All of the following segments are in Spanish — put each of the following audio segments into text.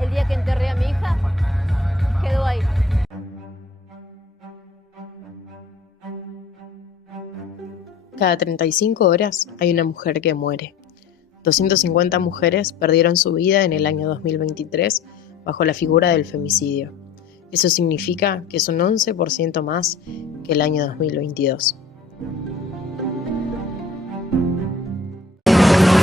el día que enterré a mi hija, quedó ahí. Cada 35 horas hay una mujer que muere. 250 mujeres perdieron su vida en el año 2023 bajo la figura del femicidio. Eso significa que es un 11% más que el año 2022.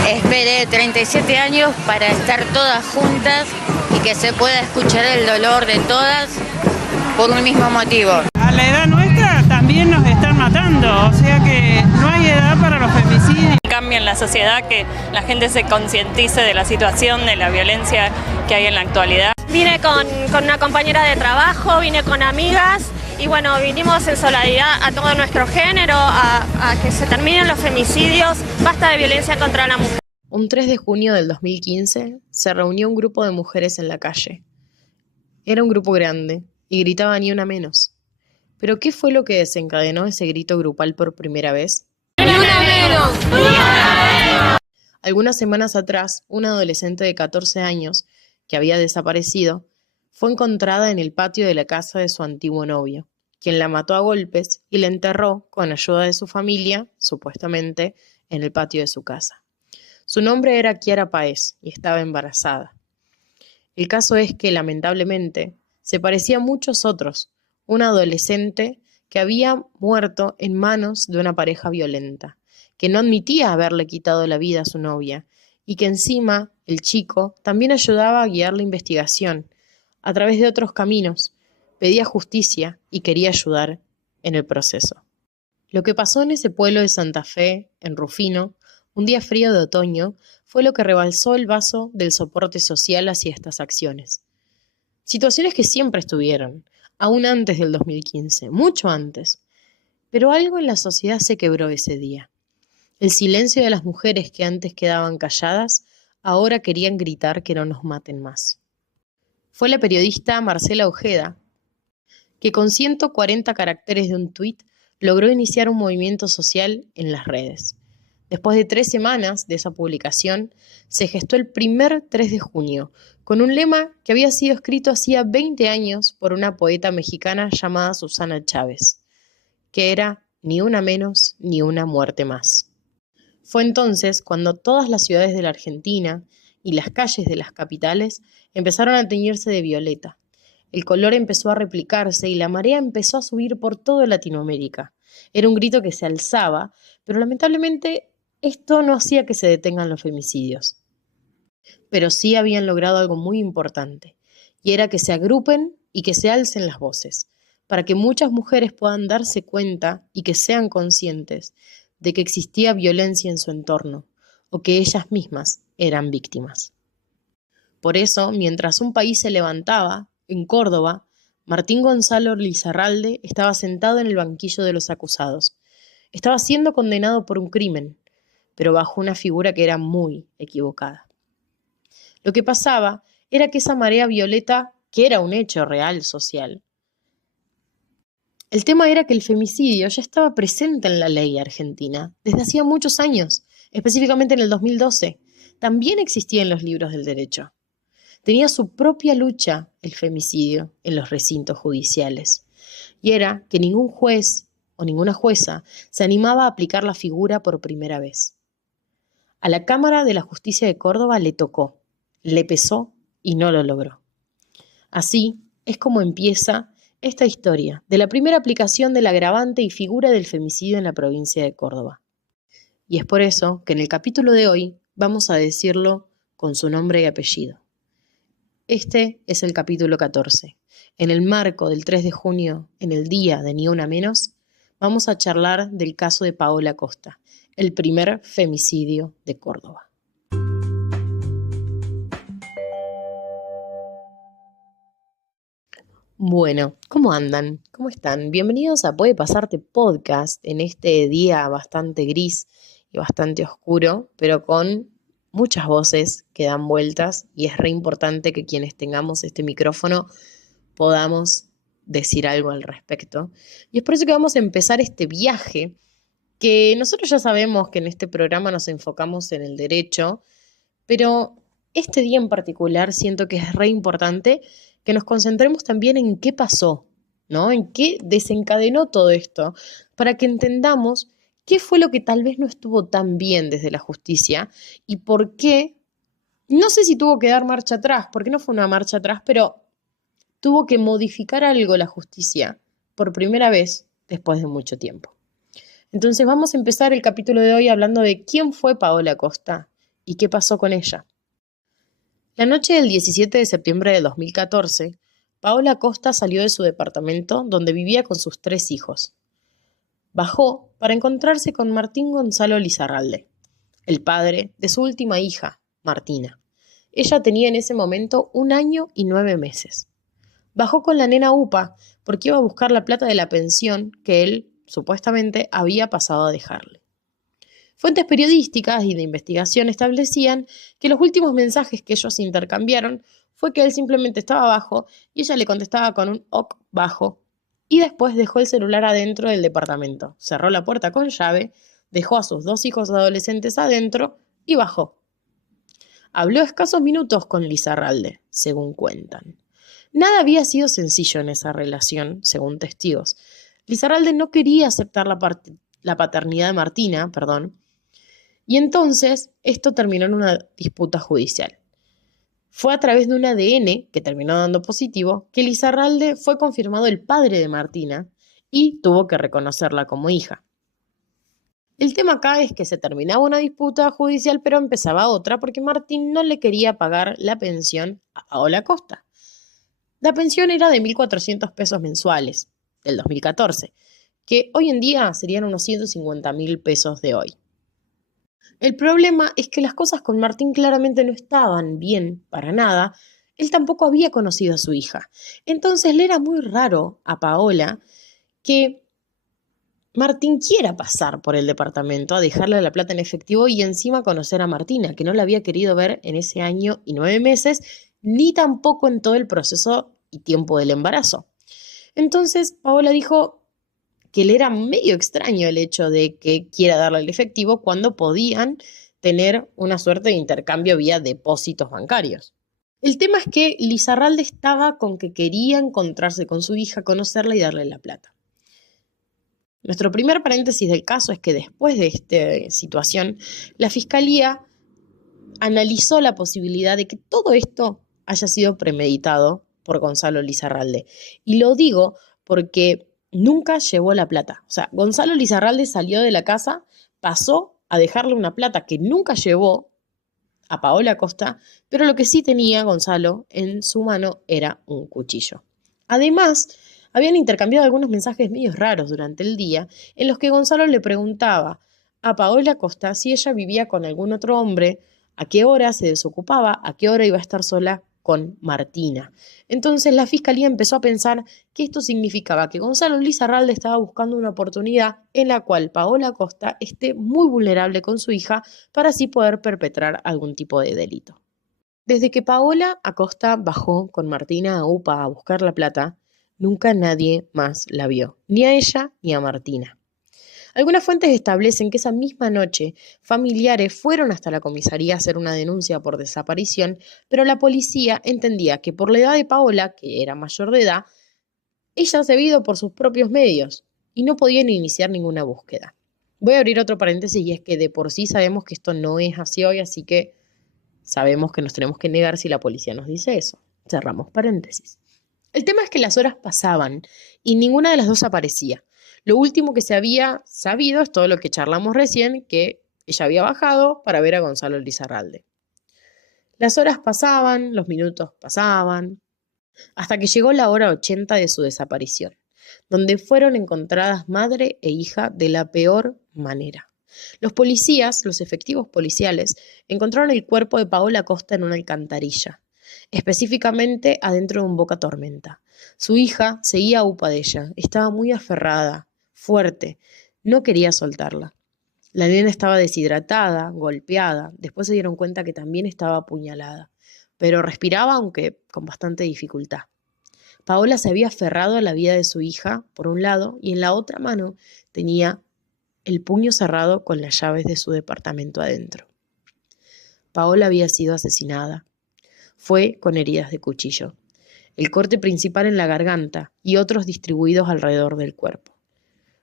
Esperé 37 años para estar todas juntas y que se pueda escuchar el dolor de todas por un mismo motivo. A la edad nuestra también nos están matando, o sea que no hay edad para los femicidios. Cambia en la sociedad, que la gente se concientice de la situación, de la violencia que hay en la actualidad. Vine con una compañera de trabajo, vine con amigas y bueno, vinimos en solidaridad a todo nuestro género, a que se terminen los femicidios, basta de violencia contra la mujer. Un 3 de junio del 2015 se reunió un grupo de mujeres en la calle. Era un grupo grande y gritaba ni una menos. ¿Pero qué fue lo que desencadenó ese grito grupal por primera vez? ¡Ni una menos! Algunas semanas atrás, una adolescente de 14 años, que había desaparecido, fue encontrada en el patio de la casa de su antiguo novio, quien la mató a golpes y la enterró con ayuda de su familia, supuestamente, en el patio de su casa. Su nombre era Kiara Páez y estaba embarazada. El caso es que, lamentablemente, se parecía a muchos otros, una adolescente que había muerto en manos de una pareja violenta, que no admitía haberle quitado la vida a su novia y que encima el chico también ayudaba a guiar la investigación a través de otros caminos, pedía justicia y quería ayudar en el proceso. Lo que pasó en ese pueblo de Santa Fe, en Rufino, un día frío de otoño, fue lo que rebalsó el vaso del soporte social hacia estas acciones. Situaciones que siempre estuvieron, aún antes del 2015, mucho antes. Pero algo en la sociedad se quebró ese día. El silencio de las mujeres que antes quedaban calladas, ahora querían gritar que no nos maten más. Fue la periodista Marcela Ojeda, que con 140 caracteres de un tuit logró iniciar un movimiento social en las redes. Después de 3 semanas de esa publicación, se gestó el primer 3 de junio, con un lema que había sido escrito hacía 20 años por una poeta mexicana llamada Susana Chávez, que era ni una menos ni una muerte más. Fue entonces cuando todas las ciudades de la Argentina y las calles de las capitales empezaron a teñirse de violeta. El color empezó a replicarse y la marea empezó a subir por toda Latinoamérica. Era un grito que se alzaba, pero lamentablemente esto no hacía que se detengan los femicidios. Pero sí habían logrado algo muy importante, y era que se agrupen y que se alcen las voces, para que muchas mujeres puedan darse cuenta y que sean conscientes de que existía violencia en su entorno, o que ellas mismas eran víctimas. Por eso, mientras un país se levantaba, en Córdoba, Martín Gonzalo Lizarralde estaba sentado en el banquillo de los acusados. Estaba siendo condenado por un crimen, pero bajo una figura que era muy equivocada. Lo que pasaba era que esa marea violeta, que era un hecho real social, el tema era que el femicidio ya estaba presente en la ley argentina desde hacía muchos años, específicamente en el 2012. También existía en los libros del derecho. Tenía su propia lucha el femicidio en los recintos judiciales. Y era que ningún juez o ninguna jueza se animaba a aplicar la figura por primera vez. A la Cámara de la Justicia de Córdoba le tocó, le pesó y no lo logró. Así es como empieza esta historia de la primera aplicación del agravante y figura del femicidio en la provincia de Córdoba. Y es por eso que en el capítulo de hoy vamos a decirlo con su nombre y apellido. Este es el capítulo 14. En el marco del 3 de junio, en el día de Ni Una Menos, vamos a charlar del caso de Paola Costa, el primer femicidio de Córdoba. Bueno, ¿cómo andan? ¿Cómo están? Bienvenidos a Puede Pasarte Podcast en este día bastante gris y bastante oscuro, pero con muchas voces que dan vueltas y es re importante que quienes tengamos este micrófono podamos decir algo al respecto. Y es por eso que vamos a empezar este viaje que nosotros ya sabemos que en este programa nos enfocamos en el derecho, pero este día en particular siento que es re importante que nos concentremos también en qué pasó, ¿no? En qué desencadenó todo esto, para que entendamos qué fue lo que tal vez no estuvo tan bien desde la justicia y por qué, no sé si tuvo que dar marcha atrás, porque no fue una marcha atrás, pero tuvo que modificar algo la justicia por primera vez después de mucho tiempo. Entonces vamos a empezar el capítulo de hoy hablando de quién fue Paola Costa y qué pasó con ella. La noche del 17 de septiembre de 2014, Paola Costa salió de su departamento donde vivía con sus 3 hijos. Bajó para encontrarse con Martín Gonzalo Lizarralde, el padre de su última hija, Martina. Ella tenía en ese momento 1 año y 9 meses. Bajó con la nena UPA porque iba a buscar la plata de la pensión que él, supuestamente, había pasado a dejarle. Fuentes periodísticas y de investigación establecían que los últimos mensajes que ellos intercambiaron fue que él simplemente estaba abajo y ella le contestaba con un ok bajo y después dejó el celular adentro del departamento, cerró la puerta con llave, dejó a sus 2 hijos adolescentes adentro y bajó. Habló escasos minutos con Lizarralde, según cuentan. Nada había sido sencillo en esa relación, según testigos. Lizarralde no quería aceptar la paternidad de Martina, y entonces esto terminó en una disputa judicial. Fue a través de un ADN, que terminó dando positivo, que Lizarralde fue confirmado el padre de Martina y tuvo que reconocerla como hija. El tema acá es que se terminaba una disputa judicial, pero empezaba otra porque Martín no le quería pagar la pensión a Paola Costa. La pensión era de 1.400 pesos mensuales, del 2014, que hoy en día serían unos 150.000 pesos de hoy. El problema es que las cosas con Martín claramente no estaban bien para nada. Él tampoco había conocido a su hija. Entonces le era muy raro a Paola que Martín quiera pasar por el departamento a dejarle la plata en efectivo y encima conocer a Martina, que no la había querido ver en ese 1 año y 9 meses, ni tampoco en todo el proceso y tiempo del embarazo. Entonces Paola dijo que le era medio extraño el hecho de que quiera darle el efectivo cuando podían tener una suerte de intercambio vía depósitos bancarios. El tema es que Lizarralde estaba con que quería encontrarse con su hija, conocerla y darle la plata. Nuestro primer paréntesis del caso es que después de esta situación, la Fiscalía analizó la posibilidad de que todo esto haya sido premeditado por Gonzalo Lizarralde. Y lo digo porque nunca llevó la plata. O sea, Gonzalo Lizarralde salió de la casa, pasó a dejarle una plata que nunca llevó a Paola Costa, pero lo que sí tenía Gonzalo en su mano era un cuchillo. Además, habían intercambiado algunos mensajes medio raros durante el día en los que Gonzalo le preguntaba a Paola Costa si ella vivía con algún otro hombre, a qué hora se desocupaba, a qué hora iba a estar sola con Martina. Entonces la Fiscalía empezó a pensar que esto significaba que Gonzalo Lizarralde estaba buscando una oportunidad en la cual Paola Costa esté muy vulnerable con su hija para así poder perpetrar algún tipo de delito. Desde que Paola Acosta bajó con Martina a UPA a buscar la plata, nunca nadie más la vio, ni a ella ni a Martina. Algunas fuentes establecen que esa misma noche familiares fueron hasta la comisaría a hacer una denuncia por desaparición, pero la policía entendía que por la edad de Paola, que era mayor de edad, ella se había ido por sus propios medios y no podían iniciar ninguna búsqueda. Voy a abrir otro paréntesis y es que de por sí sabemos que esto no es así hoy, así que sabemos que nos tenemos que negar si la policía nos dice eso. Cerramos paréntesis. El tema es que las horas pasaban y ninguna de las dos aparecía. Lo último que se había sabido es todo lo que charlamos recién, que ella había bajado para ver a Gonzalo Lizarralde. Las horas pasaban, los minutos pasaban, hasta que llegó la hora 80 de su desaparición, donde fueron encontradas madre e hija de la peor manera. Los policías, los efectivos policiales, encontraron el cuerpo de Paola Costa en una alcantarilla, específicamente adentro de un Boca Tormenta. Su hija seguía UPA de ella, estaba muy aferrada, fuerte, no quería soltarla. La nena estaba deshidratada, golpeada, después se dieron cuenta que también estaba apuñalada, pero respiraba aunque con bastante dificultad. Paola se había aferrado a la vida de su hija por un lado y en la otra mano tenía el puño cerrado con las llaves de su departamento adentro. Paola había sido asesinada. Fue con heridas de cuchillo, el corte principal en la garganta y otros distribuidos alrededor del cuerpo.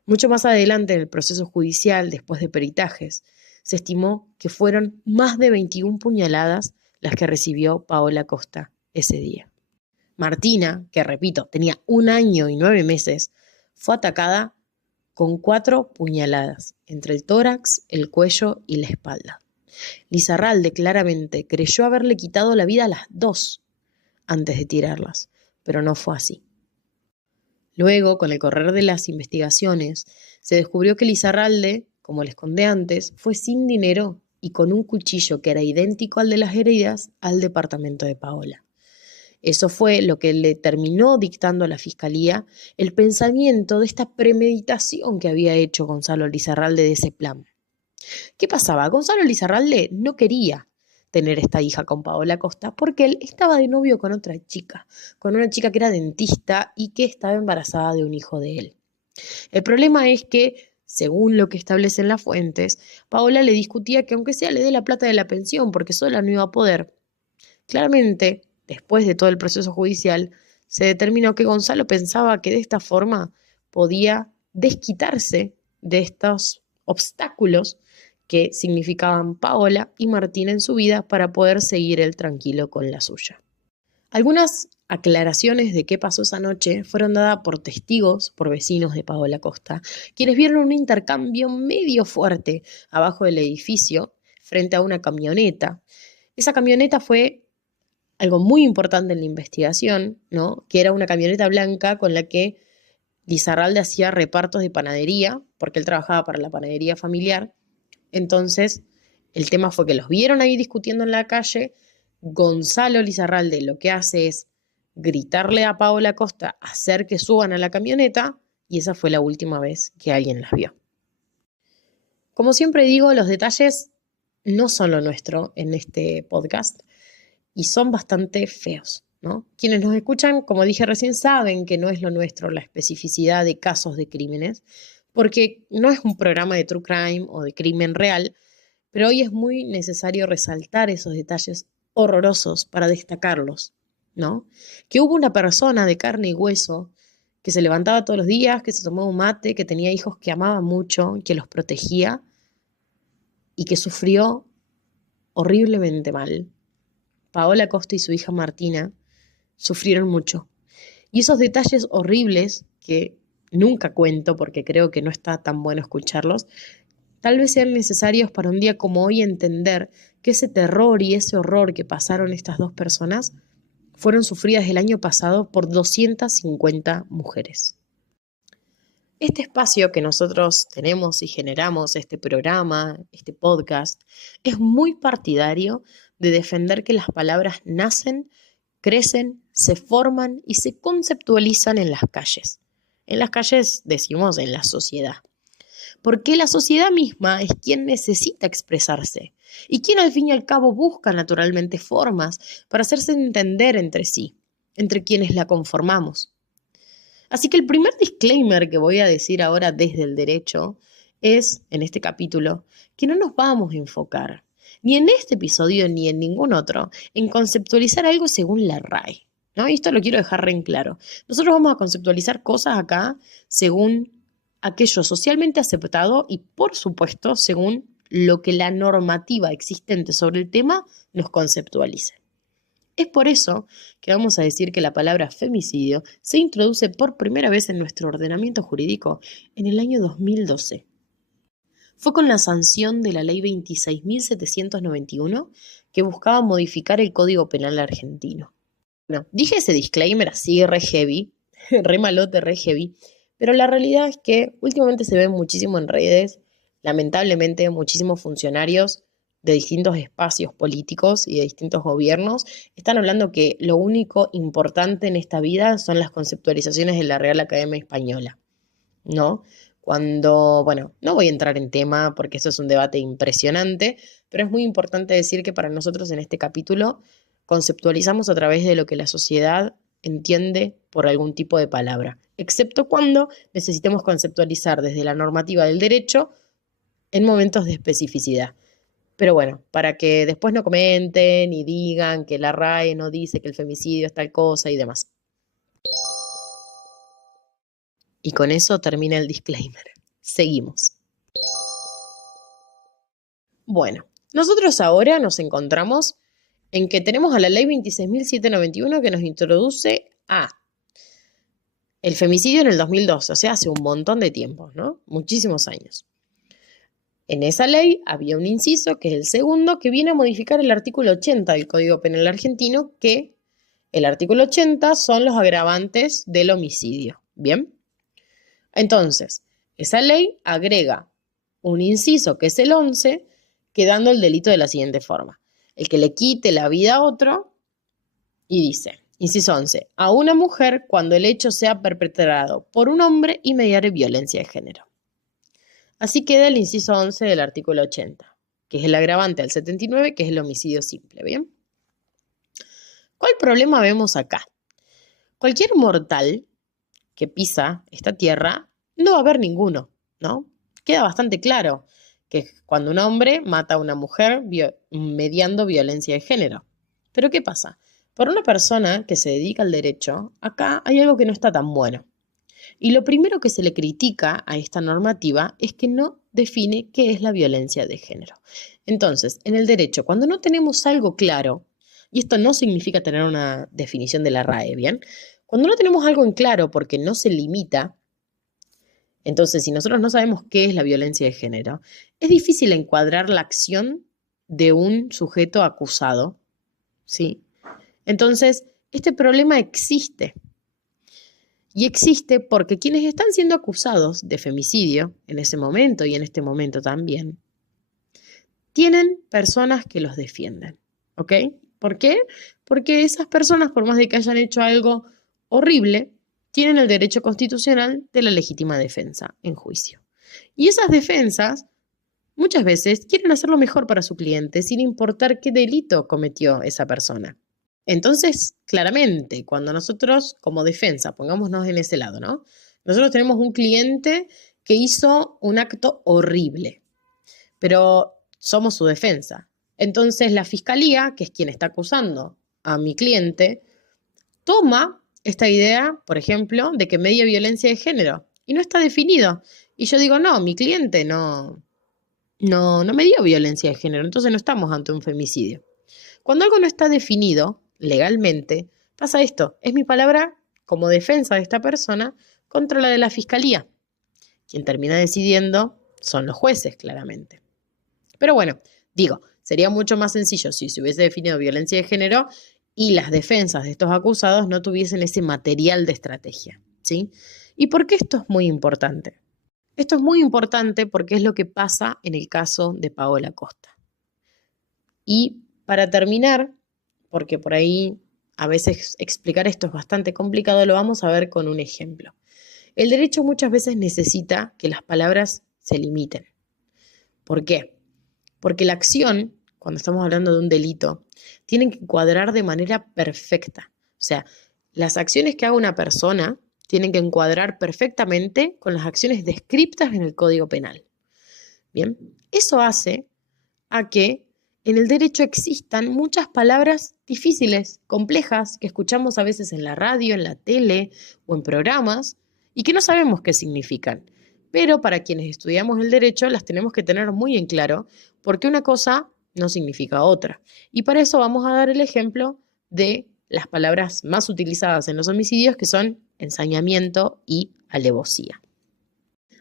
Mucho más adelante en el proceso judicial, después de peritajes, se estimó que fueron más de 21 puñaladas las que recibió Paola Costa ese día. Martina, que repito, tenía 1 año y 9 meses, fue atacada con 4 puñaladas entre el tórax, el cuello y la espalda. Lizarralde claramente creyó haberle quitado la vida a las 2 antes de tirarlas, pero no fue así. Luego, con el correr de las investigaciones, se descubrió que Lizarralde, como les conté antes, fue sin dinero y con un cuchillo que era idéntico al de las heridas al departamento de Paola. Eso fue lo que le terminó dictando a la Fiscalía el pensamiento de esta premeditación que había hecho Gonzalo Lizarralde de ese plan. ¿Qué pasaba? Gonzalo Lizarralde no quería tener esta hija con Paola Costa porque él estaba de novio con otra chica, con una chica que era dentista y que estaba embarazada de un hijo de él. El problema es que, según lo que establecen las fuentes, Paola le discutía que aunque sea le dé la plata de la pensión porque sola no iba a poder. Claramente, después de todo el proceso judicial, se determinó que Gonzalo pensaba que de esta forma podía desquitarse de estos obstáculos que significaban Paola y Martín en su vida para poder seguir él tranquilo con la suya. Algunas aclaraciones de qué pasó esa noche fueron dadas por testigos, por vecinos de Paola Costa, quienes vieron un intercambio medio fuerte abajo del edificio frente a una camioneta. Esa camioneta fue algo muy importante en la investigación, ¿no? Que era una camioneta blanca con la que Lizarralde hacía repartos de panadería, porque él trabajaba para la panadería familiar. Entonces, el tema fue que los vieron ahí discutiendo en la calle. Gonzalo Lizarralde lo que hace es gritarle a Paola Costa hacer que suban a la camioneta y esa fue la última vez que alguien las vio. Como siempre digo, los detalles no son lo nuestro en este podcast y son bastante feos, ¿no? Quienes nos escuchan, como dije recién, saben que no es lo nuestro la especificidad de casos de crímenes, porque no es un programa de true crime o de crimen real, pero hoy es muy necesario resaltar esos detalles horrorosos para destacarlos, ¿no? Que hubo una persona de carne y hueso que se levantaba todos los días, que se tomaba un mate, que tenía hijos que amaba mucho, que los protegía y que sufrió horriblemente mal. Paola Costa y su hija Martina sufrieron mucho. Y esos detalles horribles que nunca cuento porque creo que no está tan bueno escucharlos, tal vez sean necesarios para un día como hoy entender que ese terror y ese horror que pasaron estas 2 personas fueron sufridas el año pasado por 250 mujeres. Este espacio que nosotros tenemos y generamos, este programa, este podcast, es muy partidario de defender que las palabras nacen, crecen, se forman y se conceptualizan en las calles. En las calles decimos en la sociedad. Porque la sociedad misma es quien necesita expresarse y quien al fin y al cabo busca naturalmente formas para hacerse entender entre sí, entre quienes la conformamos. Así que el primer disclaimer que voy a decir ahora desde el derecho es, en este capítulo, que no nos vamos a enfocar, ni en este episodio ni en ningún otro, en conceptualizar algo según la RAE. ¿No? Y esto lo quiero dejar re en claro. Nosotros vamos a conceptualizar cosas acá según aquello socialmente aceptado y, por supuesto, según lo que la normativa existente sobre el tema nos conceptualice. Es por eso que vamos a decir que la palabra femicidio se introduce por primera vez en nuestro ordenamiento jurídico en el año 2012. Fue con la sanción de la Ley 26.791 que buscaba modificar el Código Penal argentino. Bueno, dije ese disclaimer así re heavy, re malote, re heavy, pero la realidad es que últimamente se ve muchísimo en redes, lamentablemente muchísimos funcionarios de distintos espacios políticos y de distintos gobiernos están hablando que lo único importante en esta vida son las conceptualizaciones de la Real Academia Española, ¿no? Cuando, bueno, no voy a entrar en tema porque eso es un debate impresionante, pero es muy importante decir que para nosotros en este capítulo conceptualizamos a través de lo que la sociedad entiende por algún tipo de palabra, excepto cuando necesitemos conceptualizar desde la normativa del derecho en momentos de especificidad. Pero bueno, para que después no comenten y digan que la RAE no dice que el femicidio es tal cosa y demás. Y con eso termina el disclaimer. Seguimos. Bueno, nosotros ahora nos encontramos en que tenemos a la ley 26.791 que nos introduce a el femicidio en el 2012, o sea, hace un montón de tiempo, ¿no? Muchísimos años. En esa ley había un inciso, que es el segundo, que viene a modificar el artículo 80 del Código Penal argentino, que el artículo 80 son los agravantes del homicidio. ¿Bien? Entonces, esa ley agrega un inciso, que es el 11, quedando el delito de la siguiente forma. El que le quite la vida a otro, y dice, inciso 11, a una mujer cuando el hecho sea perpetrado por un hombre y mediare violencia de género. Así queda el inciso 11 del artículo 80, que es el agravante al 79, que es el homicidio simple, ¿bien? ¿Cuál problema vemos acá? Cualquier mortal que pisa esta tierra, no va a haber ninguno, ¿no? Queda bastante claro que cuando un hombre mata a una mujer mediando violencia de género. Pero ¿qué pasa? Para una persona que se dedica al derecho, acá hay algo que no está tan bueno. Y lo primero que se le critica a esta normativa es que no define qué es la violencia de género. Entonces, en el derecho, cuando no tenemos algo claro, y esto no significa tener una definición de la RAE, ¿bien? Cuando no tenemos algo en claro porque no se limita, entonces si nosotros no sabemos qué es la violencia de género, es difícil encuadrar la acción de un sujeto acusado, ¿sí? Entonces, este problema existe. Y existe porque quienes están siendo acusados de femicidio en ese momento y en este momento también, tienen personas que los defienden, ¿ok? ¿Por qué? Porque esas personas, por más de que hayan hecho algo horrible, tienen el derecho constitucional de la legítima defensa en juicio. Y esas defensas muchas veces quieren hacer lo mejor para su cliente sin importar qué delito cometió esa persona. Entonces, claramente, cuando nosotros como defensa, pongámonos en ese lado, ¿no? Nosotros tenemos un cliente que hizo un acto horrible, pero somos su defensa. Entonces, la fiscalía, que es quien está acusando a mi cliente, toma esta idea, por ejemplo, de que media violencia de género y no está definido. Y yo digo, no, mi cliente no me dio violencia de género, entonces no estamos ante un femicidio. Cuando algo no está definido legalmente, pasa esto. Es mi palabra como defensa de esta persona contra la de la fiscalía. Quien termina decidiendo son los jueces, claramente. Pero bueno, digo, sería mucho más sencillo si se hubiese definido violencia de género y las defensas de estos acusados no tuviesen ese material de estrategia, ¿sí? ¿Y por qué esto es muy importante? Esto es muy importante porque es lo que pasa en el caso de Paola Costa. Y para terminar, porque por ahí a veces explicar esto es bastante complicado, lo vamos a ver con un ejemplo. El derecho muchas veces necesita que las palabras se limiten. ¿Por qué? Porque la acción, cuando estamos hablando de un delito, tiene que encuadrar de manera perfecta. O sea, las acciones que haga una persona tienen que encuadrar perfectamente con las acciones descriptas en el Código Penal. Bien, eso hace a que en el derecho existan muchas palabras difíciles, complejas, que escuchamos a veces en la radio, en la tele o en programas y que no sabemos qué significan. Pero para quienes estudiamos el derecho las tenemos que tener muy en claro porque una cosa no significa otra. Y para eso vamos a dar el ejemplo de las palabras más utilizadas en los homicidios, que son ensañamiento y alevosía.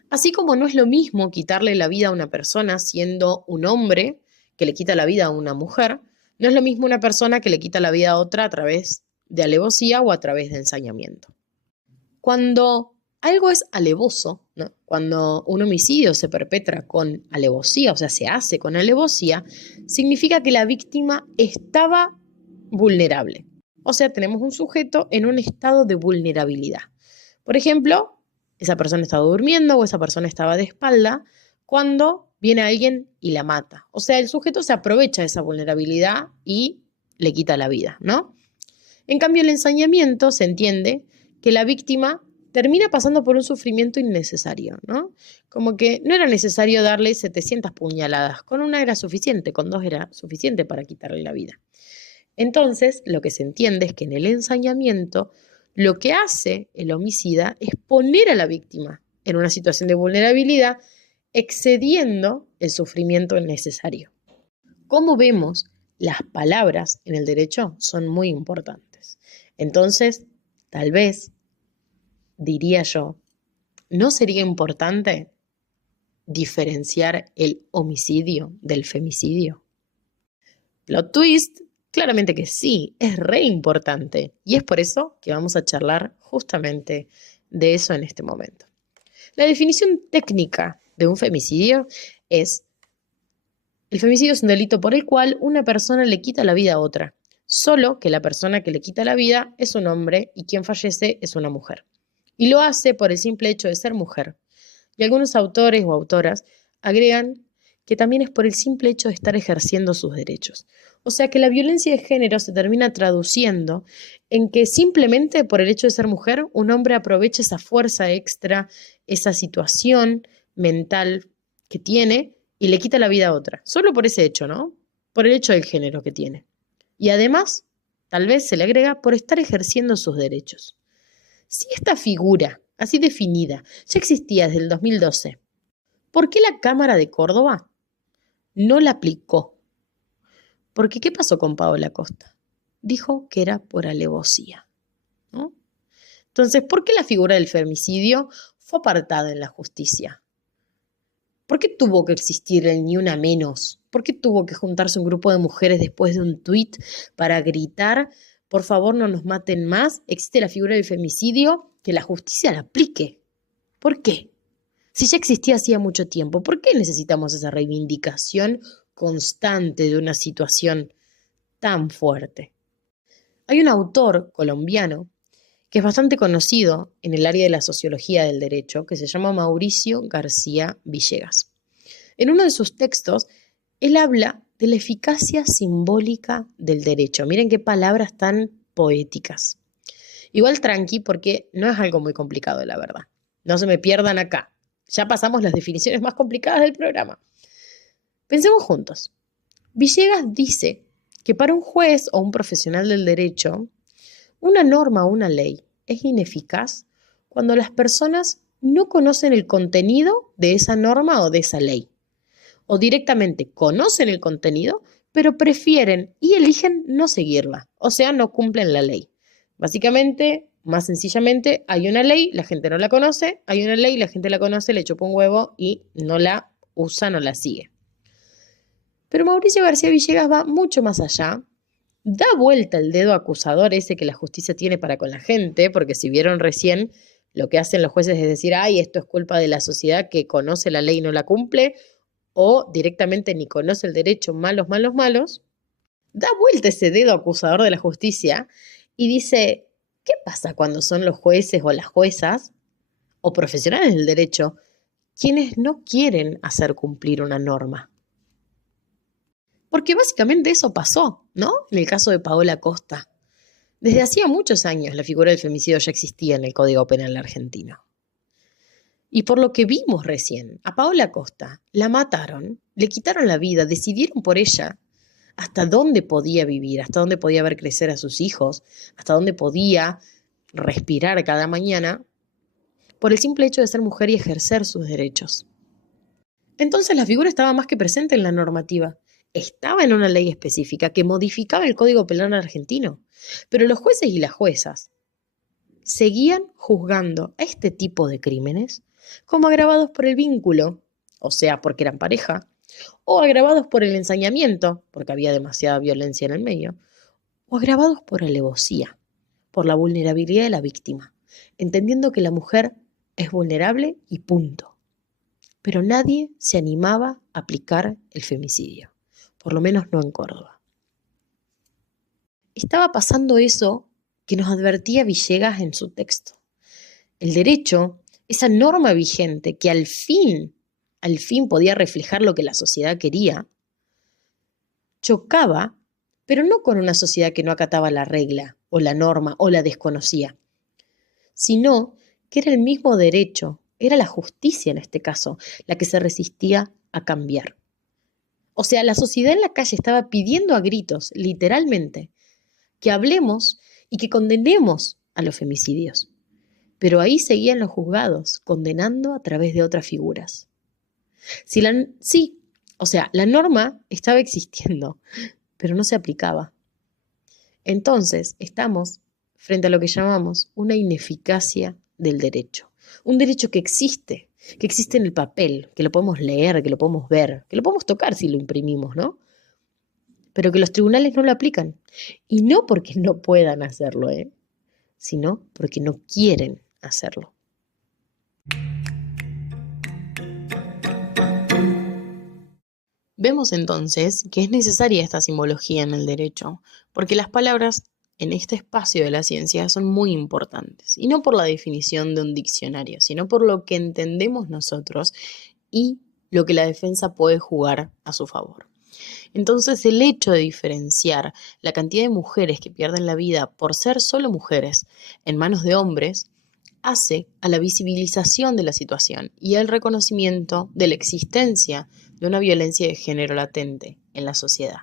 Así como no es lo mismo quitarle la vida a una persona siendo un hombre que le quita la vida a una mujer, no es lo mismo una persona que le quita la vida a otra a través de alevosía o a través de ensañamiento. Cuando algo es alevoso, ¿no? Cuando un homicidio se perpetra con alevosía, o sea, se hace con alevosía, significa que la víctima estaba vulnerable. O sea, tenemos un sujeto en un estado de vulnerabilidad. Por ejemplo, esa persona estaba durmiendo o esa persona estaba de espalda cuando viene alguien y la mata. O sea, el sujeto se aprovecha de esa vulnerabilidad y le quita la vida, ¿no? En cambio, el ensañamiento se entiende que la víctima termina pasando por un sufrimiento innecesario, ¿no? Como que no era necesario darle 700 puñaladas, con una era suficiente, con dos era suficiente para quitarle la vida. Entonces, lo que se entiende es que en el ensañamiento, lo que hace el homicida es poner a la víctima en una situación de vulnerabilidad, excediendo el sufrimiento innecesario. Como vemos, las palabras en el derecho son muy importantes. Entonces, tal vez, diría yo, ¿no sería importante diferenciar el homicidio del femicidio? Plot twist, claramente que sí, es re importante. Y es por eso que vamos a charlar justamente de eso en este momento. La definición técnica de un femicidio es: el femicidio es un delito por el cual una persona le quita la vida a otra, solo que la persona que le quita la vida es un hombre y quien fallece es una mujer. Y lo hace por el simple hecho de ser mujer. Y algunos autores o autoras agregan que también es por el simple hecho de estar ejerciendo sus derechos. O sea que la violencia de género se termina traduciendo en que simplemente por el hecho de ser mujer, un hombre aprovecha esa fuerza extra, esa situación mental que tiene y le quita la vida a otra. Solo por ese hecho, ¿no? Por el hecho del género que tiene. Y además, tal vez se le agrega por estar ejerciendo sus derechos. Si esta figura, así definida, ya existía desde el 2012, ¿por qué la Cámara de Córdoba no la aplicó? Porque ¿qué pasó con Paola Costa? Dijo que era por alevosía, ¿no? Entonces, ¿por qué la figura del femicidio fue apartada en la justicia? ¿Por qué tuvo que existir el ni una menos? ¿Por qué tuvo que juntarse un grupo de mujeres después de un tuit para gritar: por favor, no nos maten más? Existe la figura del femicidio, que la justicia la aplique. ¿Por qué? Si ya existía hacía mucho tiempo, ¿por qué necesitamos esa reivindicación constante de una situación tan fuerte? Hay un autor colombiano que es bastante conocido en el área de la sociología del derecho, que se llama Mauricio García Villegas. En uno de sus textos, él habla de la eficacia simbólica del derecho. Miren qué palabras tan poéticas. Igual tranqui, porque no es algo muy complicado, la verdad. No se me pierdan acá. Ya pasamos las definiciones más complicadas del programa. Pensemos juntos. Villegas dice que para un juez o un profesional del derecho, una norma o una ley es ineficaz cuando las personas no conocen el contenido de esa norma o de esa ley. O directamente conocen el contenido, pero prefieren y eligen no seguirla. O sea, no cumplen la ley. Básicamente, más sencillamente, hay una ley, la gente no la conoce, hay una ley, la gente la conoce, le chupa un huevo y no la usa, no la sigue. Pero Mauricio García Villegas va mucho más allá, da vuelta el dedo acusador ese que la justicia tiene para con la gente, porque si vieron recién, lo que hacen los jueces es decir: ay, esto es culpa de la sociedad que conoce la ley y no la cumple, o directamente ni conoce el derecho, malos, malos, malos. Da vuelta ese dedo acusador de la justicia y dice: ¿qué pasa cuando son los jueces o las juezas o profesionales del derecho quienes no quieren hacer cumplir una norma? Porque básicamente eso pasó, ¿no? En el caso de Paola Costa. Desde hacía muchos años la figura del femicidio ya existía en el Código Penal argentino. Y por lo que vimos recién, a Paola Costa la mataron, le quitaron la vida, decidieron por ella hasta dónde podía vivir, hasta dónde podía ver crecer a sus hijos, hasta dónde podía respirar cada mañana, por el simple hecho de ser mujer y ejercer sus derechos. Entonces la figura estaba más que presente en la normativa. Estaba en una ley específica que modificaba el Código Penal argentino, pero los jueces y las juezas seguían juzgando a este tipo de crímenes como agravados por el vínculo, o sea, porque eran pareja, o agravados por el ensañamiento, porque había demasiada violencia en el medio, o agravados por alevosía, por la vulnerabilidad de la víctima, entendiendo que la mujer es vulnerable y punto. Pero nadie se animaba a aplicar el femicidio. Por lo menos no en Córdoba. Estaba pasando eso que nos advertía Villegas en su texto. El derecho, esa norma vigente que al fin podía reflejar lo que la sociedad quería, chocaba, pero no con una sociedad que no acataba la regla o la norma o la desconocía, sino que era el mismo derecho, era la justicia en este caso, la que se resistía a cambiar. O sea, la sociedad en la calle estaba pidiendo a gritos, literalmente, que hablemos y que condenemos a los femicidios. Pero ahí seguían los juzgados, condenando a través de otras figuras. La norma estaba existiendo, pero no se aplicaba. Entonces, estamos frente a lo que llamamos una ineficacia del derecho. Un derecho que existe en el papel, que lo podemos leer, que lo podemos ver, que lo podemos tocar si lo imprimimos, ¿no? Pero que los tribunales no lo aplican. Y no porque no puedan hacerlo, sino porque no quieren hacerlo. Vemos entonces que es necesaria esta simbología en el derecho, porque las palabras en este espacio de la ciencia son muy importantes, y no por la definición de un diccionario, sino por lo que entendemos nosotros y lo que la defensa puede jugar a su favor. Entonces, el hecho de diferenciar la cantidad de mujeres que pierden la vida por ser solo mujeres en manos de hombres hace a la visibilización de la situación y al reconocimiento de la existencia de una violencia de género latente en la sociedad.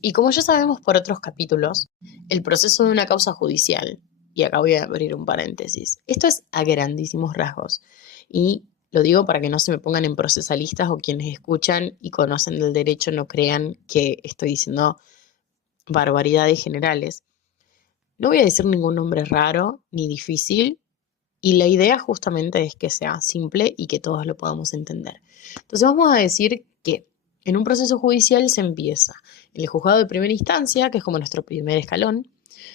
Y como ya sabemos por otros capítulos, el proceso de una causa judicial, y acá voy a abrir un paréntesis, esto es a grandísimos rasgos, y lo digo para que no se me pongan en procesalistas o quienes escuchan y conocen del derecho no crean que estoy diciendo barbaridades generales. No voy a decir ningún nombre raro ni difícil, y la idea justamente es que sea simple y que todos lo podamos entender. Entonces vamos a decir que en un proceso judicial se empieza en el juzgado de primera instancia, que es como nuestro primer escalón.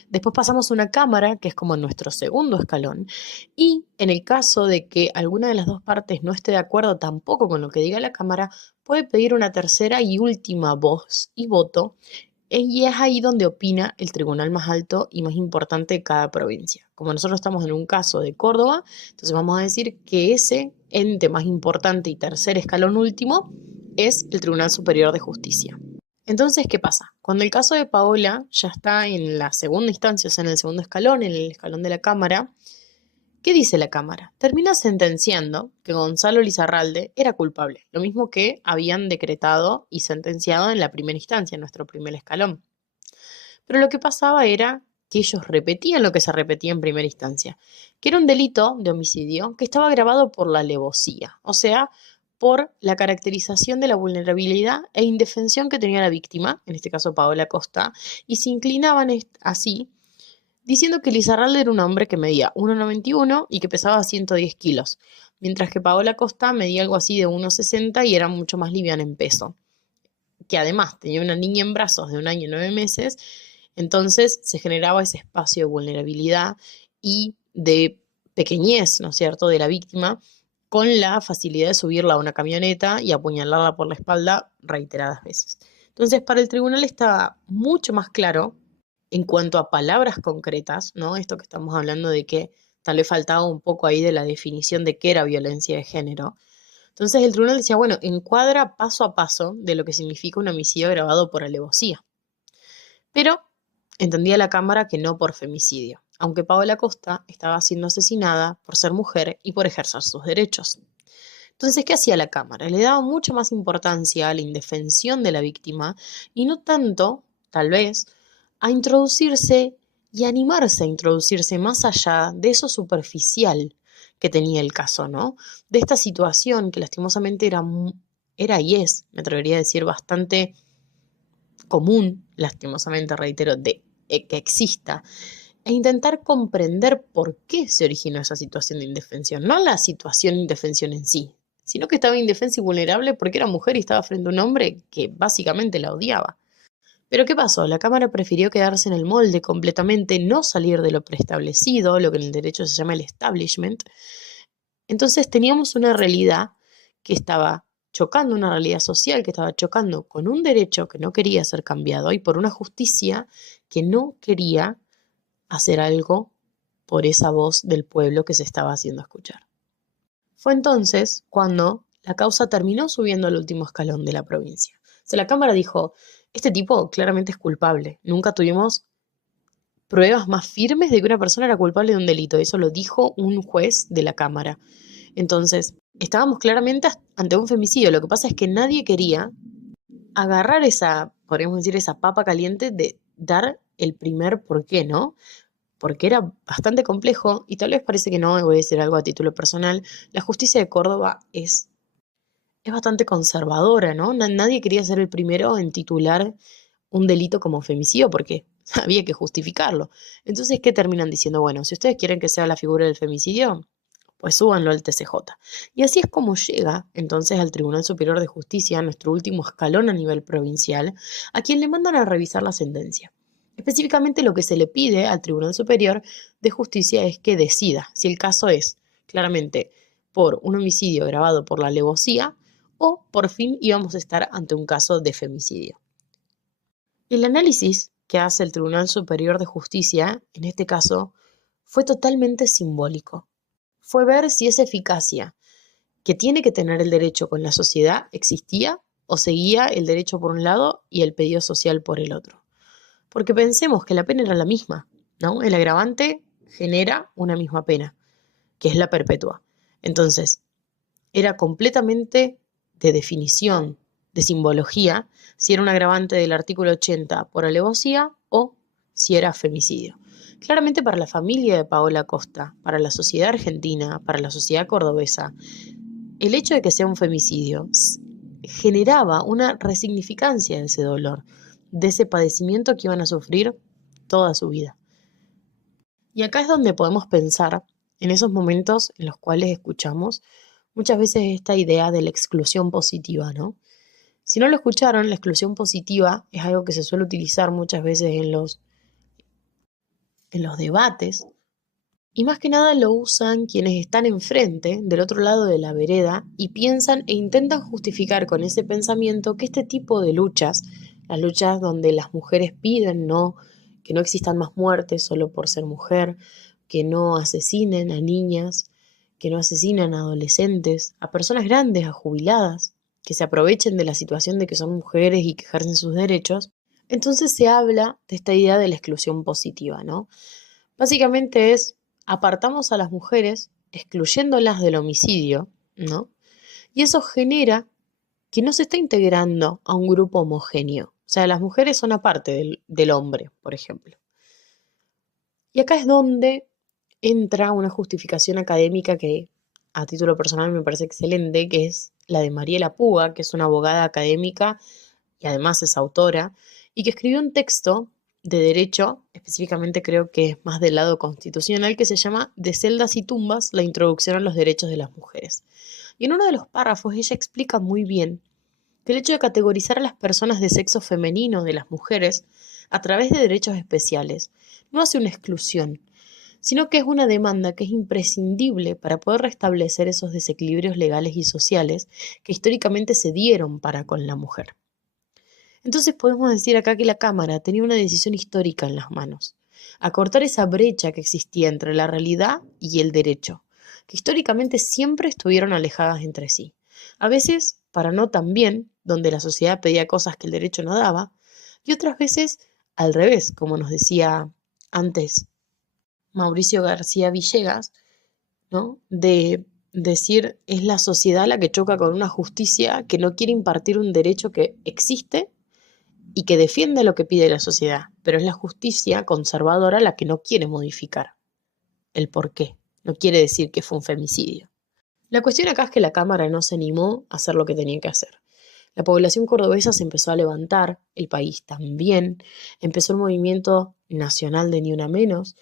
Después pasamos a una cámara, que es como nuestro segundo escalón. Y en el caso de que alguna de las dos partes no esté de acuerdo tampoco con lo que diga la cámara, puede pedir una tercera y última voz y voto. Y es ahí donde opina el tribunal más alto y más importante de cada provincia. Como nosotros estamos en un caso de Córdoba, entonces vamos a decir que ese ente más importante y tercer escalón último es el Tribunal Superior de Justicia. Entonces, ¿qué pasa? Cuando el caso de Paola ya está en la segunda instancia, o sea, en el segundo escalón, en el escalón de la Cámara, ¿qué dice la Cámara? Termina sentenciando que Gonzalo Lizarralde era culpable, lo mismo que habían decretado y sentenciado en la primera instancia, en nuestro primer escalón. Pero lo que pasaba era que ellos repetían lo que se repetía en primera instancia, que era un delito de homicidio que estaba agravado por la alevosía, o sea, por la caracterización de la vulnerabilidad e indefensión que tenía la víctima, en este caso Paola Costa, y se inclinaban así, diciendo que Lizarralde era un hombre que medía 1,91 y que pesaba 110 kilos, mientras que Paola Costa medía algo así de 1,60 y era mucho más liviana en peso, que además tenía una niña en brazos de 1 año y 9 meses, entonces se generaba ese espacio de vulnerabilidad y de pequeñez, ¿no es cierto?, de la víctima, con la facilidad de subirla a una camioneta y apuñalarla por la espalda reiteradas veces. Entonces, para el tribunal estaba mucho más claro en cuanto a palabras concretas, ¿no? Esto que estamos hablando de que tal vez faltaba un poco ahí de la definición de qué era violencia de género. Entonces, el tribunal decía, bueno, encuadra paso a paso de lo que significa un homicidio agravado por alevosía. Pero entendía la Cámara que no por femicidio, aunque Paola Costa estaba siendo asesinada por ser mujer y por ejercer sus derechos. Entonces, ¿qué hacía la Cámara? Le daba mucha más importancia a la indefensión de la víctima y no tanto, tal vez, a introducirse y animarse a introducirse más allá de eso superficial que tenía el caso, ¿no? De esta situación que lastimosamente era y es, me atrevería a decir, bastante común, lastimosamente, reitero, de que exista, e intentar comprender por qué se originó esa situación de indefensión. No la situación de indefensión en sí, sino que estaba indefensa y vulnerable porque era mujer y estaba frente a un hombre que básicamente la odiaba. Pero ¿qué pasó? La Cámara prefirió quedarse en el molde completamente, no salir de lo preestablecido, lo que en el derecho se llama el establishment. Entonces teníamos una realidad que estaba chocando, una realidad social que estaba chocando con un derecho que no quería ser cambiado y por una justicia que no quería hacer algo por esa voz del pueblo que se estaba haciendo escuchar. Fue entonces cuando la causa terminó subiendo al último escalón de la provincia. O sea, la Cámara dijo, este tipo claramente es culpable. Nunca tuvimos pruebas más firmes de que una persona era culpable de un delito. Eso lo dijo un juez de la Cámara. Entonces, estábamos claramente ante un femicidio. Lo que pasa es que nadie quería agarrar esa, podríamos decir, esa papa caliente de dar el primer por qué, ¿no? Porque era bastante complejo y tal vez parece que no, voy a decir algo a título personal. La justicia de Córdoba es bastante conservadora, ¿no? Nadie quería ser el primero en titular un delito como femicidio porque había que justificarlo. Entonces, ¿qué terminan diciendo? Bueno, si ustedes quieren que sea la figura del femicidio, pues súbanlo al TCJ. Y así es como llega entonces al Tribunal Superior de Justicia, nuestro último escalón a nivel provincial, a quien le mandan a revisar la sentencia. Específicamente lo que se le pide al Tribunal Superior de Justicia es que decida si el caso es claramente por un homicidio agravado por la alevosía o por fin íbamos a estar ante un caso de femicidio. El análisis que hace el Tribunal Superior de Justicia, en este caso, fue totalmente simbólico. Fue ver si esa eficacia que tiene que tener el derecho con la sociedad existía o seguía el derecho por un lado y el pedido social por el otro. Porque pensemos que la pena era la misma, ¿no? El agravante genera una misma pena, que es la perpetua. Entonces, era completamente de definición, de simbología, si era un agravante del artículo 80 por alevosía o si era femicidio. Claramente para la familia de Paola Costa, para la sociedad argentina, para la sociedad cordobesa, el hecho de que sea un femicidio generaba una resignificancia de ese dolor, de ese padecimiento que iban a sufrir toda su vida. Y acá es donde podemos pensar en esos momentos en los cuales escuchamos muchas veces esta idea de la exclusión positiva, ¿no? Si no lo escucharon, la exclusión positiva es algo que se suele utilizar muchas veces en los debates, y más que nada lo usan quienes están enfrente, del otro lado de la vereda, y piensan e intentan justificar con ese pensamiento que este tipo de luchas, las luchas donde las mujeres piden que no existan más muertes solo por ser mujer, que no asesinen a niñas, que no asesinen a adolescentes, a personas grandes, a jubiladas, que se aprovechen de la situación de que son mujeres y que ejercen sus derechos. Entonces se habla de esta idea de la exclusión positiva, ¿no? Básicamente es, apartamos a las mujeres, excluyéndolas del homicidio, ¿no? Y eso genera que no se está integrando a un grupo homogéneo. O sea, las mujeres son aparte del hombre, por ejemplo. Y acá es donde entra una justificación académica que a título personal me parece excelente, que es la de Mariela Puga, que es una abogada académica y además es autora, y que escribió un texto de derecho, específicamente creo que es más del lado constitucional, que se llama De celdas y tumbas, la introducción a los derechos de las mujeres. Y en uno de los párrafos ella explica muy bien que el hecho de categorizar a las personas de sexo femenino de las mujeres a través de derechos especiales no hace una exclusión, sino que es una demanda que es imprescindible para poder restablecer esos desequilibrios legales y sociales que históricamente se dieron para con la mujer. Entonces podemos decir acá que la Cámara tenía una decisión histórica en las manos, acortar esa brecha que existía entre la realidad y el derecho, que históricamente siempre estuvieron alejadas entre sí. A veces para no tan bien, donde la sociedad pedía cosas que el derecho no daba, y otras veces al revés, como nos decía antes Mauricio García Villegas, ¿no? De decir, es la sociedad la que choca con una justicia que no quiere impartir un derecho que existe y que defiende lo que pide la sociedad, pero es la justicia conservadora la que no quiere modificar el porqué, no quiere decir que fue un femicidio. La cuestión acá es que la Cámara no se animó a hacer lo que tenía que hacer. La población cordobesa se empezó a levantar, el país también, empezó el movimiento nacional de Ni Una Menos,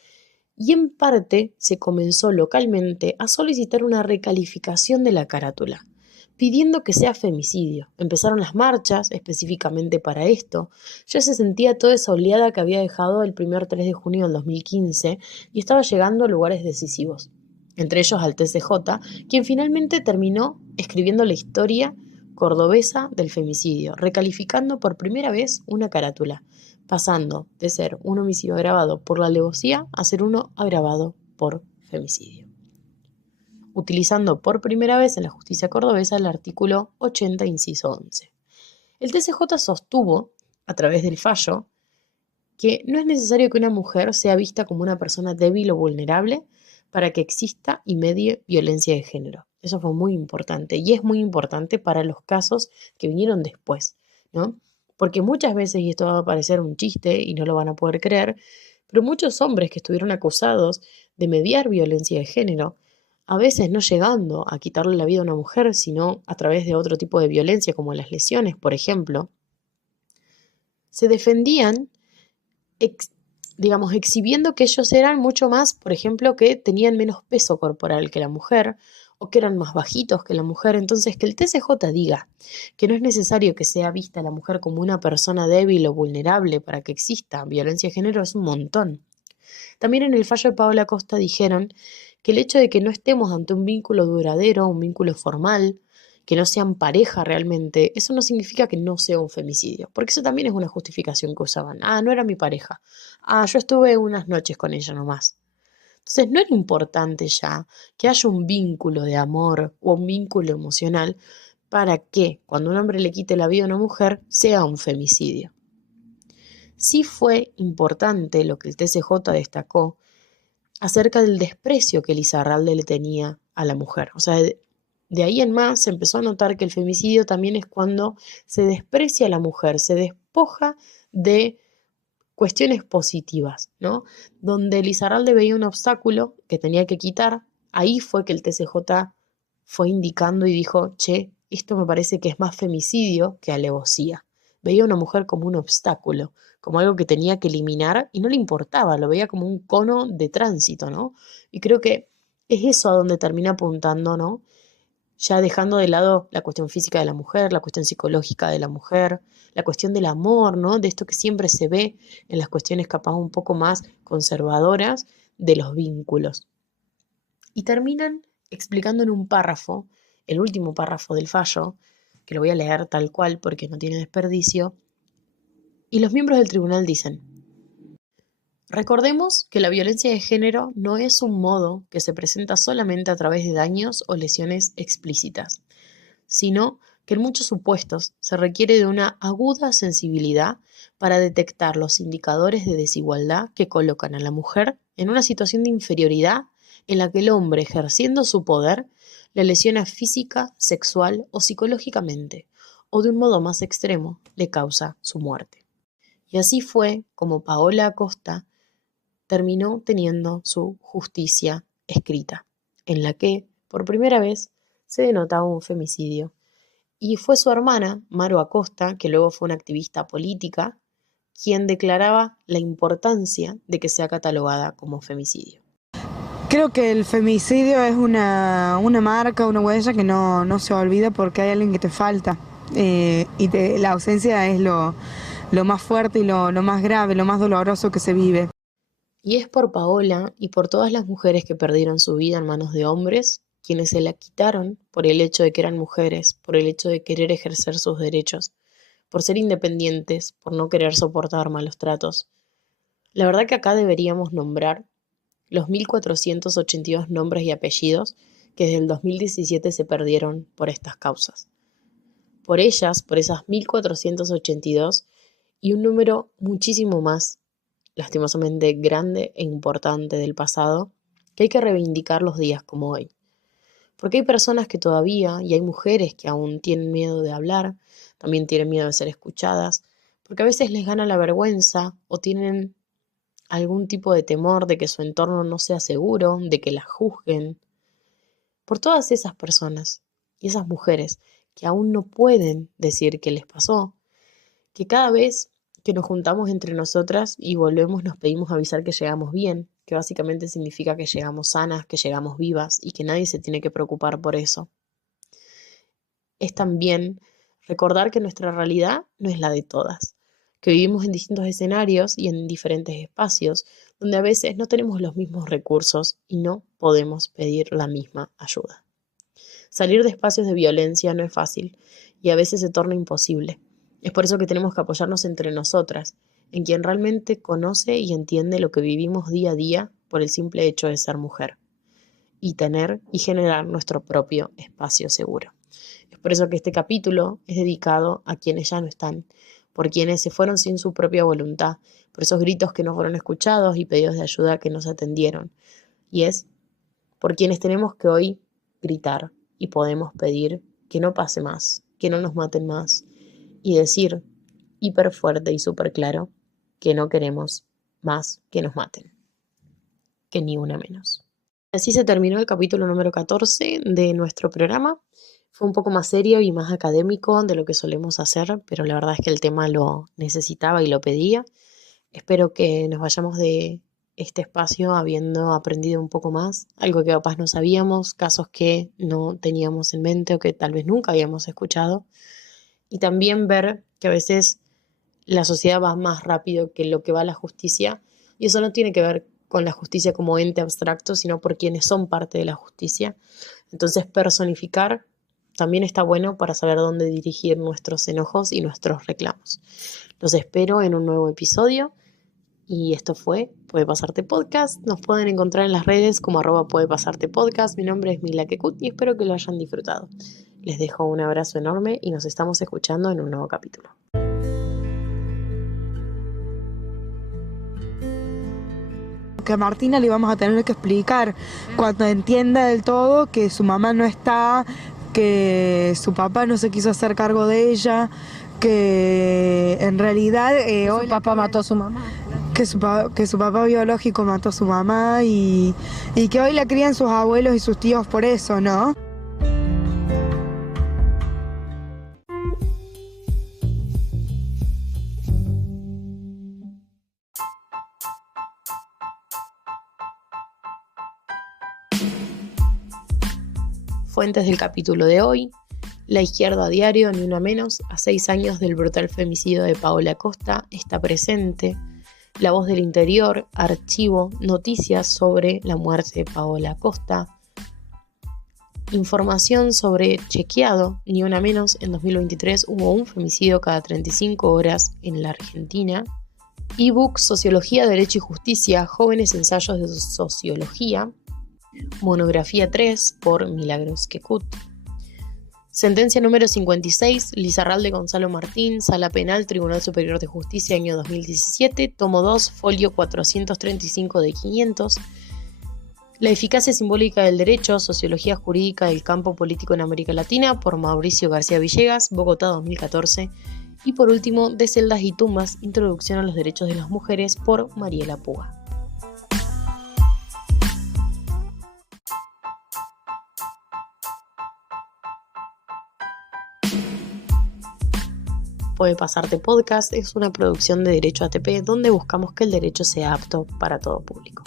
y en parte se comenzó localmente a solicitar una recalificación de la carátula, pidiendo que sea femicidio. Empezaron las marchas específicamente para esto. Ya se sentía toda esa oleada que había dejado el primer 3 de junio del 2015 y estaba llegando a lugares decisivos, entre ellos al TCJ, quien finalmente terminó escribiendo la historia cordobesa del femicidio, recalificando por primera vez una carátula, pasando de ser un homicidio agravado por la alevosía a ser uno agravado por femicidio, utilizando por primera vez en la justicia cordobesa el artículo 80, inciso 11. El TCJ sostuvo, a través del fallo, que no es necesario que una mujer sea vista como una persona débil o vulnerable para que exista y medie violencia de género. Eso fue muy importante y es muy importante para los casos que vinieron después, ¿no? Porque muchas veces, y esto va a parecer un chiste y no lo van a poder creer, pero muchos hombres que estuvieron acusados de mediar violencia de género, a veces no llegando a quitarle la vida a una mujer, sino a través de otro tipo de violencia, como las lesiones, por ejemplo, se defendían, exhibiendo que ellos eran mucho más, por ejemplo, que tenían menos peso corporal que la mujer, o que eran más bajitos que la mujer. Entonces, que el TCJ diga que no es necesario que sea vista la mujer como una persona débil o vulnerable para que exista violencia de género es un montón. También en el fallo de Paola Costa dijeron que el hecho de que no estemos ante un vínculo duradero, un vínculo formal, que no sean pareja realmente, eso no significa que no sea un femicidio, porque eso también es una justificación que usaban. Ah, no era mi pareja. Ah, yo estuve unas noches con ella nomás. Entonces no era importante ya que haya un vínculo de amor o un vínculo emocional para que cuando un hombre le quite la vida a una mujer sea un femicidio. Sí fue importante lo que el TCJ destacó acerca del desprecio que Lizarralde le tenía a la mujer. O sea, de ahí en más se empezó a notar que el femicidio también es cuando se desprecia a la mujer, se despoja de cuestiones positivas, ¿no? Donde Lizarralde veía un obstáculo que tenía que quitar, ahí fue que el TCJ fue indicando y dijo, che, esto me parece que es más femicidio que alevosía. Veía a una mujer como un obstáculo, como algo que tenía que eliminar y no le importaba, lo veía como un cono de tránsito, ¿no? Y creo que es eso a donde termina apuntando, ¿no? Ya dejando de lado la cuestión física de la mujer, la cuestión psicológica de la mujer, la cuestión del amor, ¿no? De esto que siempre se ve en las cuestiones capaz un poco más conservadoras de los vínculos. Y terminan explicando en un párrafo, el último párrafo del fallo, que lo voy a leer tal cual porque no tiene desperdicio, y los miembros del tribunal dicen: recordemos que la violencia de género no es un modo que se presenta solamente a través de daños o lesiones explícitas, sino que en muchos supuestos se requiere de una aguda sensibilidad para detectar los indicadores de desigualdad que colocan a la mujer en una situación de inferioridad en la que el hombre, ejerciendo su poder, la lesiona física, sexual o psicológicamente, o de un modo más extremo, le causa su muerte. Y así fue como Paola Acosta terminó teniendo su justicia escrita, en la que, por primera vez, se denotaba un femicidio. Y fue su hermana, Maru Acosta, que luego fue una activista política, quien declaraba la importancia de que sea catalogada como femicidio. Creo que el femicidio es una marca, una huella que no se olvida porque hay alguien que te falta. La ausencia es lo más fuerte y lo más grave, lo más doloroso que se vive. Y es por Paola y por todas las mujeres que perdieron su vida en manos de hombres, quienes se la quitaron por el hecho de que eran mujeres, por el hecho de querer ejercer sus derechos, por ser independientes, por no querer soportar malos tratos. La verdad que acá deberíamos nombrar los 1.482 nombres y apellidos que desde el 2017 se perdieron por estas causas. Por ellas, por esas 1.482 y un número muchísimo más, lastimosamente grande e importante del pasado, que hay que reivindicar los días como hoy. Porque hay personas que todavía, y hay mujeres que aún tienen miedo de hablar, también tienen miedo de ser escuchadas, porque a veces les gana la vergüenza o tienen algún tipo de temor de que su entorno no sea seguro, de que las juzguen. Por todas esas personas y esas mujeres que aún no pueden decir qué les pasó, que cada vez que nos juntamos entre nosotras y volvemos nos pedimos avisar que llegamos bien, que básicamente significa que llegamos sanas, que llegamos vivas y que nadie se tiene que preocupar por eso. Es también recordar que nuestra realidad no es la de todas, que vivimos en distintos escenarios y en diferentes espacios, donde a veces no tenemos los mismos recursos y no podemos pedir la misma ayuda. Salir de espacios de violencia no es fácil y a veces se torna imposible. Es por eso que tenemos que apoyarnos entre nosotras, en quien realmente conoce y entiende lo que vivimos día a día por el simple hecho de ser mujer, y tener y generar nuestro propio espacio seguro. Es por eso que este capítulo es dedicado a quienes ya no están, por quienes se fueron sin su propia voluntad, por esos gritos que no fueron escuchados y pedidos de ayuda que no se atendieron. Y es por quienes tenemos que hoy gritar y podemos pedir que no pase más, que no nos maten más y decir hiper fuerte y súper claro que no queremos más que nos maten, que ni una menos. Así se terminó el capítulo número 14 de nuestro programa. Fue un poco más serio y más académico de lo que solemos hacer, pero la verdad es que el tema lo necesitaba y lo pedía. Espero que nos vayamos de este espacio habiendo aprendido un poco más, algo que capaz no sabíamos, casos que no teníamos en mente o que tal vez nunca habíamos escuchado. Y también ver que a veces la sociedad va más rápido que lo que va la justicia, y eso no tiene que ver con la justicia como ente abstracto, sino por quienes son parte de la justicia. Entonces, personificar también está bueno para saber dónde dirigir nuestros enojos y nuestros reclamos. Los espero en un nuevo episodio. Y esto fue Puede Pasarte Podcast. Nos pueden encontrar en las redes como @puedepasartepodcast. Mi nombre es Mila Kekut y espero que lo hayan disfrutado. Les dejo un abrazo enorme y nos estamos escuchando en un nuevo capítulo. Que a Martina le vamos a tener que explicar cuando entienda del todo que su mamá no está, que su papá no se quiso hacer cargo de ella, que en realidad su papá mató a su mamá. Que su papá biológico mató a su mamá y que hoy la crían sus abuelos y sus tíos por eso, ¿no? Fuentes del capítulo de hoy: La Izquierda a Diario, ni una menos, a 6 años del brutal femicidio de Paola Costa, está presente. La Voz del Interior, Archivo, noticias sobre la muerte de Paola Costa. Información sobre Chequeado, ni una menos, en 2023 hubo un femicidio cada 35 horas en la Argentina. Ebook Sociología, Derecho y Justicia, jóvenes ensayos de sociología. Monografía 3 por Milagros Kekut. Sentencia número 56, Lizarralde Gonzalo Martín, Sala Penal, Tribunal Superior de Justicia, año 2017, tomo 2, folio 435 de 500. La eficacia simbólica del derecho, Sociología jurídica del campo político en América Latina, por Mauricio García Villegas, Bogotá 2014. Y por último, De celdas y tumbas, Introducción a los derechos de las mujeres, por Mariela Puga. Puede Pasarte Podcast es una producción de Derecho ATP donde buscamos que el derecho sea apto para todo público.